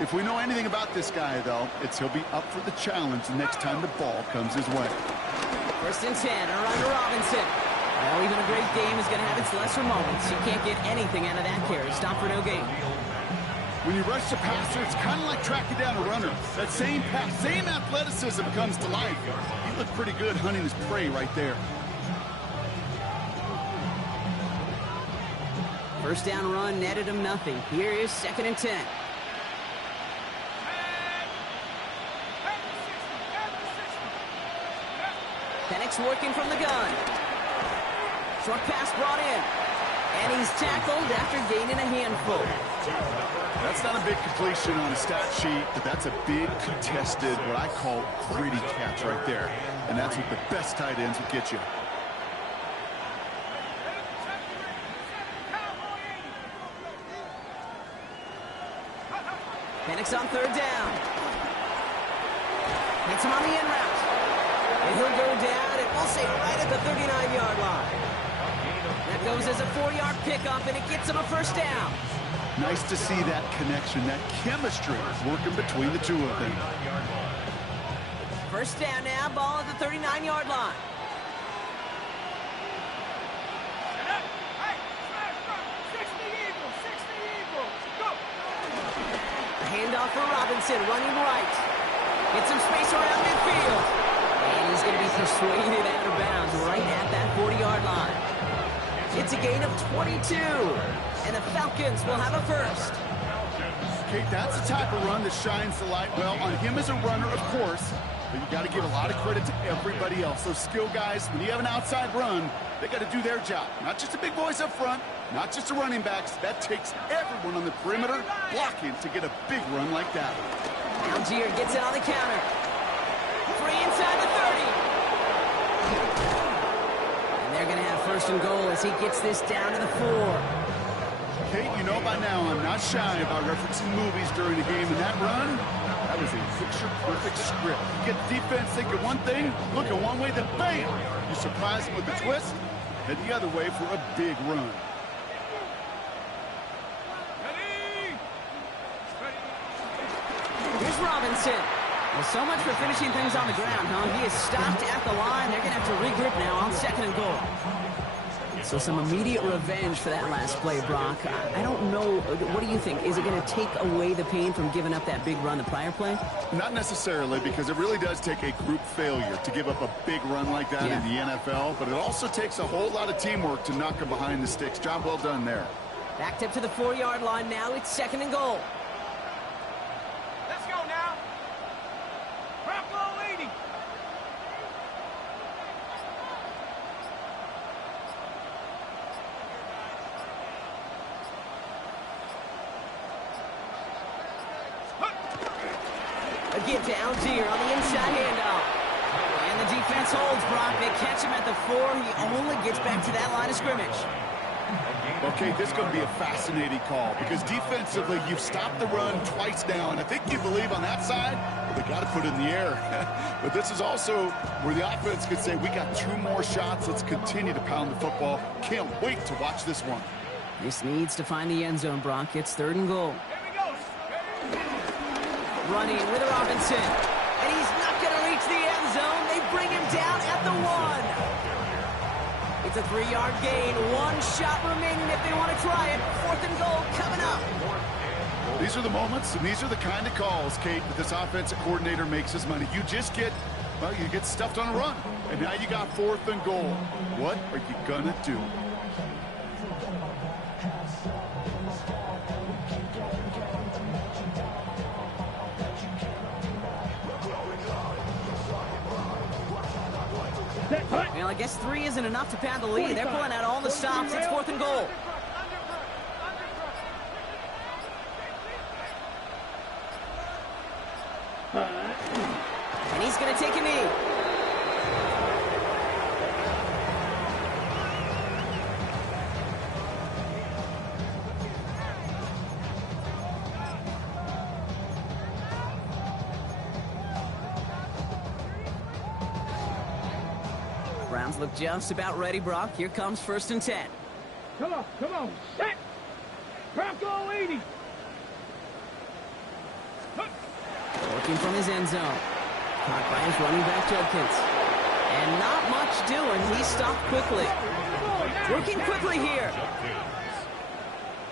If we know anything about this guy, though, it's he'll be up for the challenge the next time the ball comes his way. 1st and 10, around to Robinson. Well, even a great game is going to have its lesser moments. You can't get anything out of that carry. Stop for no gain. When you rush the passer, it's kind of like tracking down a runner. That same pass, same athleticism comes to life. He looked pretty good hunting his prey right there. 1st down run netted him nothing. Here is 2nd and 10. Penix working from the gun. Short pass brought in. And he's tackled after gaining a handful. That's not a big completion on a stat sheet, but that's a big contested, what I call gritty catch right there. And that's what the best tight ends will get you. Penix on 3rd down. Hits him on the in route. And he'll go down, and we'll say right at the 39-yard line. That goes as a 4-yard pickup, and it gets him a 1st down. Nice to see that connection, that chemistry working between the two of them. 1st down now, ball at the 39-yard line. A handoff for Robinson, running right. Get some space around midfield. And he's going to be persuaded out of bounds right at that 40-yard line. It's a gain of 22. And the Falcons will have a 1st. Kate, that's the type of run that shines the light well on him as a runner, of course. But you got to give a lot of credit to everybody else. Those skill guys, when you have an outside run, they got to do their job. Not just the big boys up front, not just the running backs. That takes everyone on the perimeter blocking to get a big run like that. Algier gets it on the counter. Free inside the 30. And they're going to have 1st and goal as he gets this down to the 4. Kate, you know by now I'm not shy about referencing movies during the game, and that run, that was a picture-perfect script. You get the defense thinking one thing, looking one way, then bam! You surprise them with a twist, head the other way for a big run. Here's Robinson. Well, so much for finishing things on the ground, huh? He is stopped at the line. They're going to have to regroup now on 2nd and goal. So some immediate revenge for that last play, Brock. I don't know. What do you think? Is it going to take away the pain from giving up that big run the prior play? Not necessarily, because it really does take a group failure to give up a big run like that in the NFL. But it also takes a whole lot of teamwork to knock him behind the sticks. Job well done there. Backed up to the 4-yard line now. It's 2nd and goal. Let's go now. Drop low 80. Again to Algier on the inside handoff. And the defense holds, Brock. They catch him at the 4. He only gets back to that line of scrimmage. Okay, this is going to be a fascinating call because defensively, you've stopped the run twice now, and I think you believe on that side, well, they got to put it in the air. But this is also where the offense could say, we got 2 more shots. Let's continue to pound the football. Can't wait to watch this one. This needs to find the end zone, Brock. It's 3rd and goal. Running with Robinson. And he's not going to reach the end zone. They bring him down at the 1. It's a 3-yard gain. 1 shot remaining if they want to try it. 4th and goal coming up. These are the moments, and these are the kind of calls, Kate, that this offensive coordinator makes his money. You just get, well, you get stuffed on a run. And now you got 4th and goal. What are you going to do? Well, I guess 3 isn't enough to pad the lead. They're pulling out all the stops. It's 4th and goal. And he's going to take a knee. Browns look just about ready, Brock. Here comes 1st and 10. Come on, set! Bronco 80! Working from his end zone. Caught by his running back, Judkins. And not much doing. He stopped quickly. Working quickly here.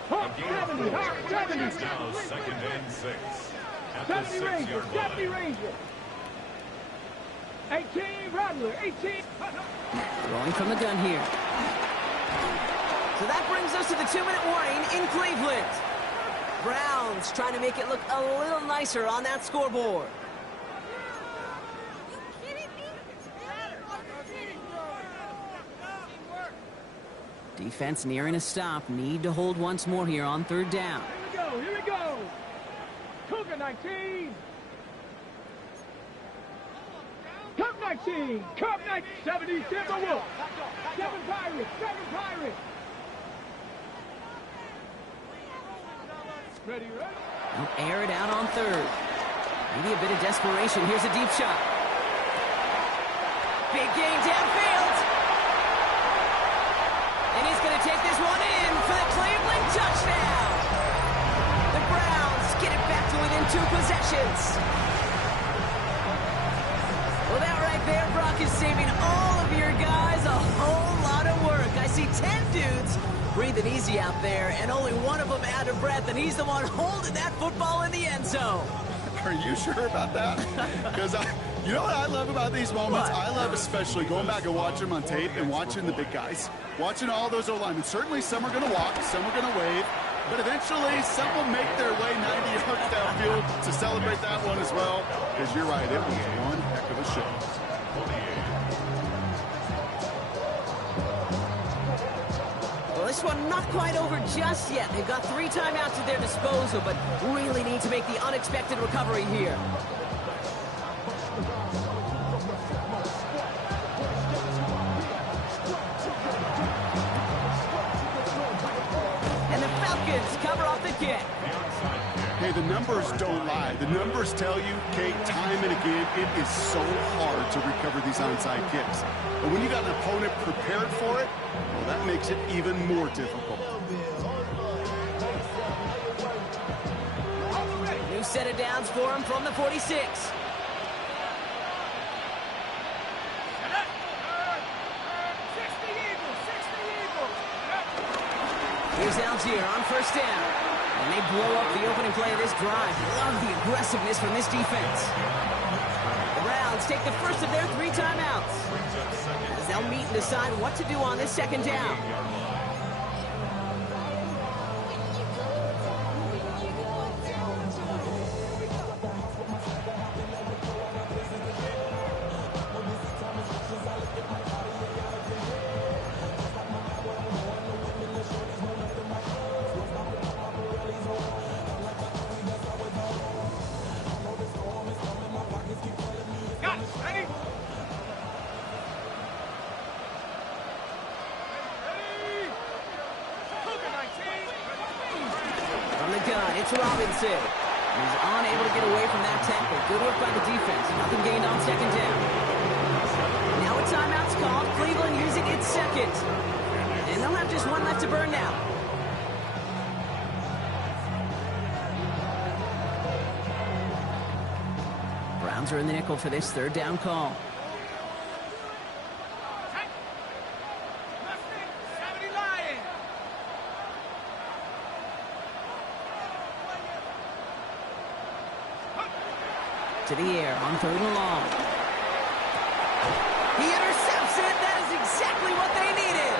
Hawk 70, Hawk 70! Now 2nd and 6. At the 70 Ranger, 6-yard line. 70 Ranger! 18 Rattler, 18! Throwing from the gun here. So that brings us to the 2-minute warning in Cleveland. Browns trying to make it look a little nicer on that scoreboard. Defense nearing a stop. Need to hold once more here on 3rd down. Here we go! Cougar 19! Cup 19! Cup 19! 70 Timberwolves! 7 Pirates! 7 Pirates! Ready? They'll air it out on 3rd. Maybe a bit of desperation. Here's a deep shot. Big gain downfield. And he's going to take this one in for the Cleveland touchdown. The Browns get it back to within 2 possessions. Well, that right there, Brock, is saving all of your guys a whole lot of work. I see 10 dudes breathing easy out there, and only one of them out of breath, and he's the one holding that football in the end zone. Are you sure about that? Because you know what I love about these moments? What? I love especially going back and watching them on tape and watching the big guys. Watching all those O-linemen. Certainly some are going to walk, some are going to wave, but eventually some will make their way 90 yards downfield to celebrate that one as well. Because you're right, it was one heck of a show. Well, this one not quite over just yet. They've got 3 timeouts at their disposal, but really need to make the unexpected recovery here. And the Falcons cover off the kick. Hey, the numbers don't lie. The numbers tell you, Kate, time and again, it is so hard to recover these onside kicks. But when you got an opponent prepared for it, well, that makes it even more difficult. New set of downs for him from the 46. Here's Algier on 1st down. And they blow up the opening play of this drive. Love the aggressiveness from this defense. The Browns take the first of their 3 timeouts, as they'll meet and decide what to do on this 2nd down. It's Robinson. He's unable to get away from that tackle. Good work by the defense. Nothing gained on 2nd down. Now a timeout's called. Cleveland using its 2nd. And they'll have just 1 left to burn now. Browns are in the nickel for this 3rd down call. To the air on 3rd and long. He intercepts it. That is exactly what they needed.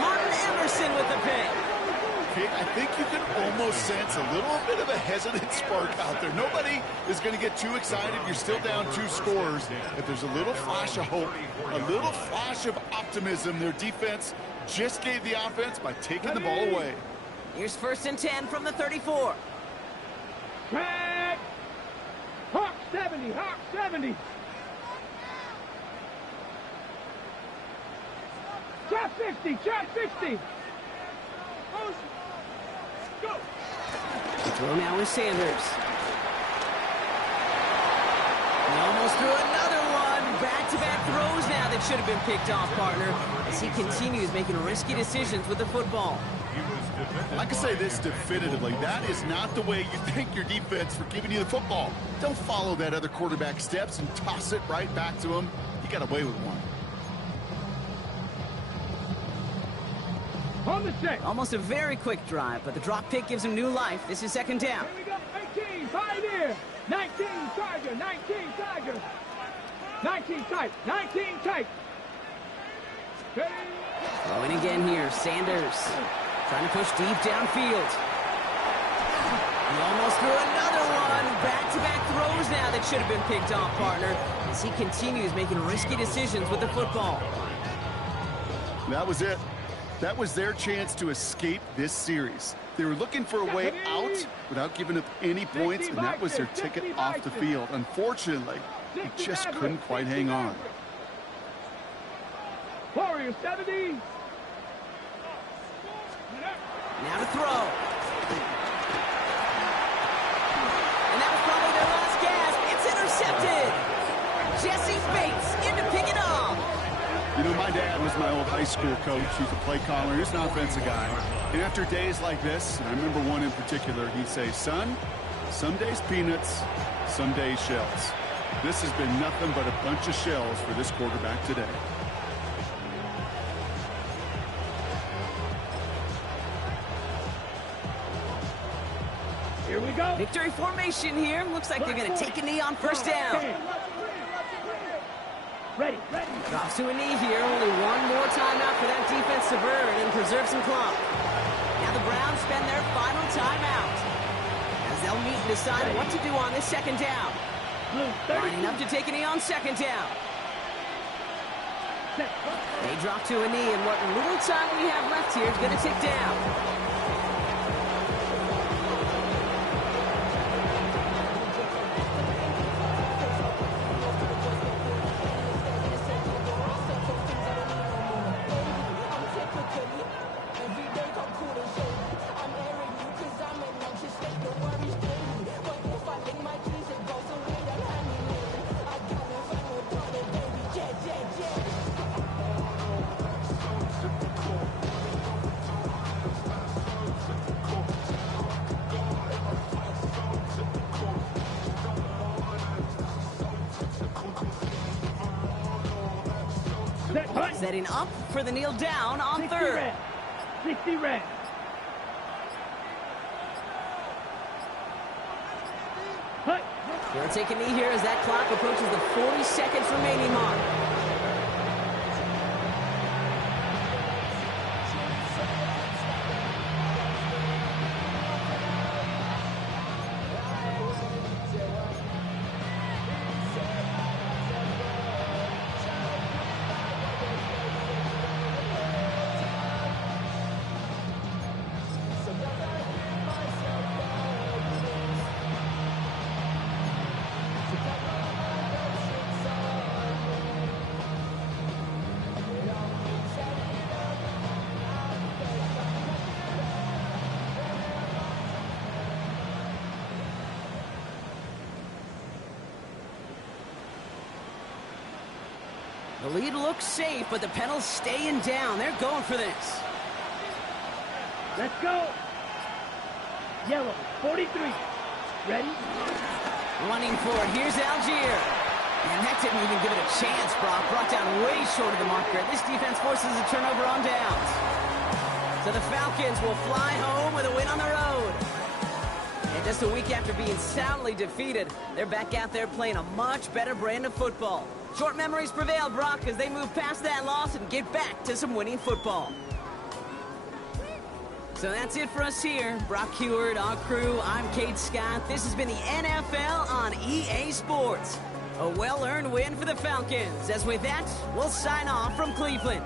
Martin Emerson with the pick. Okay, I think you can almost sense a little bit of a hesitant spark out there. Nobody is going to get too excited. You're still down 2 scores. But there's a little flash of hope, a little flash of optimism. Their defense just gave the offense by taking the ball away. Here's 1st and 10 from the 34. Track! Hawk 70, Hawk 70. Chop 50, chop 50. Go. The throw now is Sanders. He almost threw another one, back-to-back throws now that should have been picked off, partner, as he continues making risky decisions with the football. I can say this definitively. That is not the way you thank your defense for giving you the football. Don't follow that other quarterback steps and toss it right back to him. He got away with one. On the set. Almost a very quick drive, but the drop pick gives him new life. This is second down. Here we go. 18, Pioneer. 19, Charger. 19, Tiger. 19, tight. 19, tight. Throwing again here, Sanders. Trying to push deep downfield. He almost threw another one. Back-to-back throws now that should have been picked off, partner, as he continues making risky decisions with the football. That was it. That was their chance to escape this series. They were looking for a way out without giving up any points, and that was their ticket off the field. Unfortunately, they just couldn't quite hang on. Warriors 70. Now to throw. And that was probably their last gasp. It's intercepted. Jesse Bates in to pick it off. You know, my dad was my old high school coach. He's a play caller. He's an offensive guy. And after days like this, and I remember one in particular, he'd say, son, some days peanuts, some days shells. This has been nothing but a bunch of shells for this quarterback today. Here we go. Victory formation here. Looks like they're going to take a knee on first down. Ready, ready. Drops to a knee here. Only one more timeout for that defense to burn and preserve some clock. Now the Browns spend their final timeout as they'll meet and decide what to do on this second down. Lining up to take a knee on second down. They drop to a knee, and what little time we have left here is going to tick down. Setting up for the kneel down on third. 60 red. They'll take a knee here as that clock approaches the 40 seconds remaining mark. The lead looks safe, but the Penals staying down. They're going for this. Let's go. Yellow, 43. Ready? Running for it. Here's Algier. And that didn't even give it a chance, Brock. Brought down way short of the marker. This defense forces a turnover on downs. So the Falcons will fly home with a win on the road. And just a week after being soundly defeated, they're back out there playing a much better brand of football. Short memories prevail, Brock, as they move past that loss and get back to some winning football. So that's it for us here. Brock Heward, our crew, I'm Kate Scott. This has been the NFL on EA Sports. A well-earned win for the Falcons. As with that, we'll sign off from Cleveland.